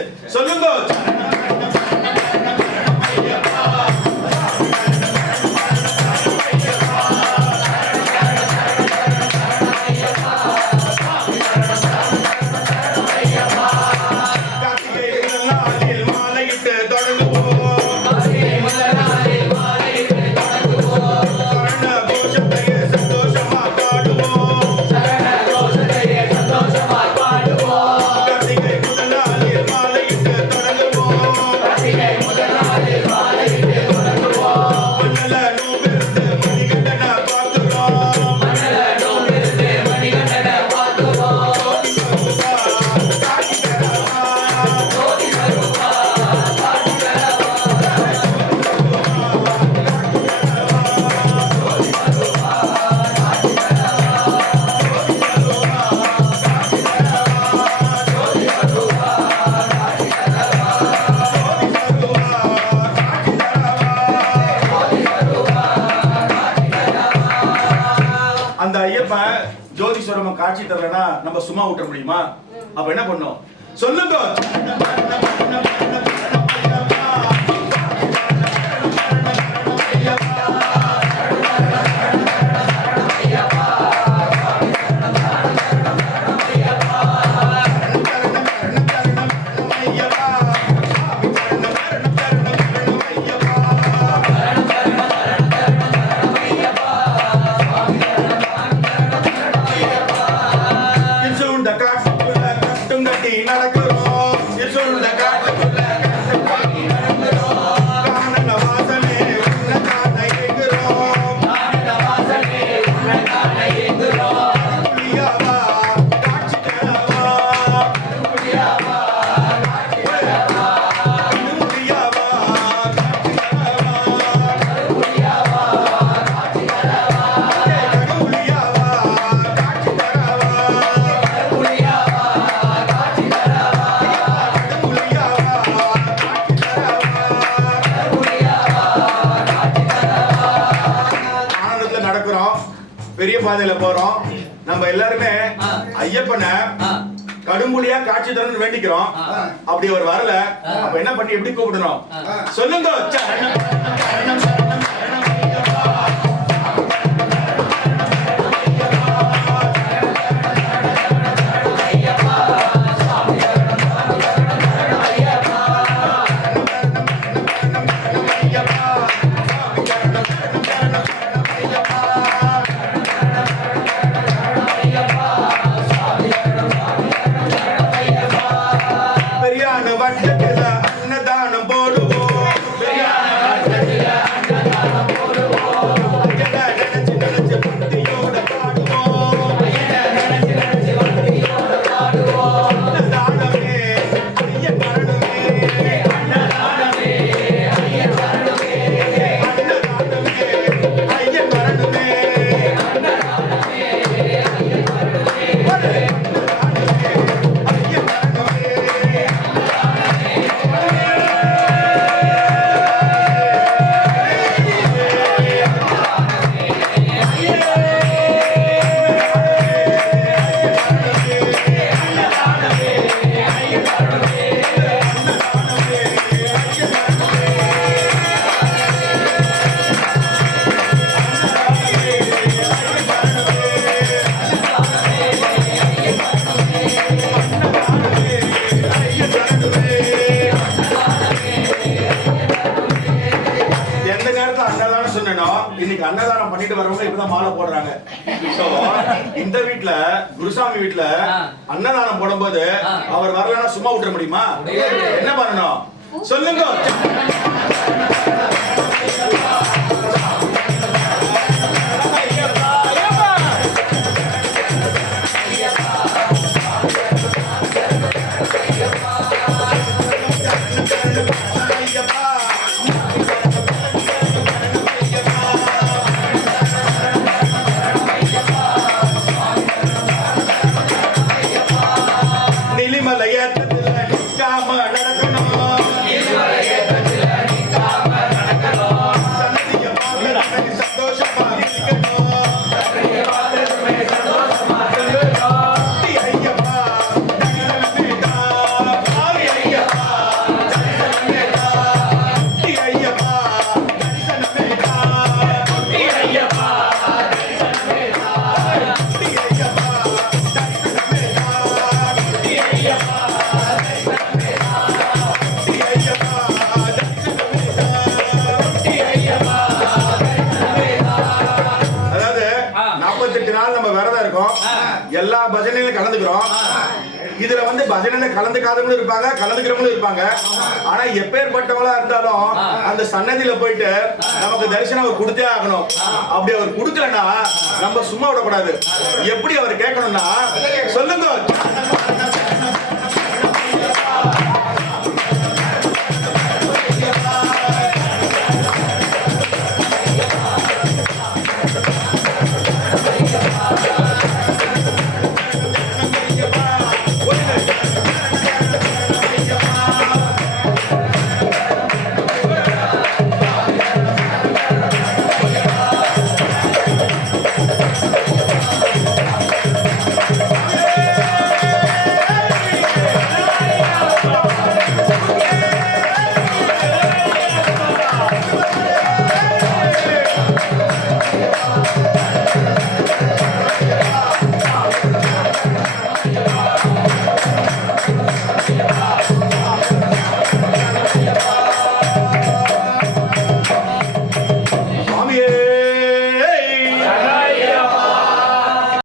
it. So you go. ஆட்சி காட்சி நம்ம சும்மா விட்ட முடியுமா? அப்ப என்ன பண்ணோம்? சொல்லுங்க. It's on the guy. பாதையில போறோம். நம்ம எல்லாருமே ஐயப்பனை கடும்புலியா காட்சி தரணும்னு வேண்டிக்கிறோம். அப்படி அவர் வரல. அப்ப என்ன பண்ணி எப்படி கூப்பிடணும்? சொல்லுங்க இப்பதான் மாலை போடுறாங்க. சோ இந்த வீட்ல குருசாமி வீட்ல அன்னதானம் போடும்போது அவர் வரலன்னா சும்மா விட்டுற முடியுமா? என்ன பண்ணணும்? சொல்லுங்க. ஐயா எல்லா பஜனையிலும் கலந்துக்கிறோம் இதுல வந்து பஜனையில கலந்துக்காதவங்களும் இருப்பாங்க கலந்துக்கிறவங்களும் இருப்பாங்க. ஆனா எப்பேற்பட்டவங்களா இருந்தாலும் அந்த சன்னதியில போயிட்டு நமக்கு தரிசனம் அவர் கொடுத்தே ஆகணும். அப்படி அவர் கொடுக்கலன்னா நம்ம சும்மா விடக்கூடாது. எப்படி அவர் கேட்கணும்னா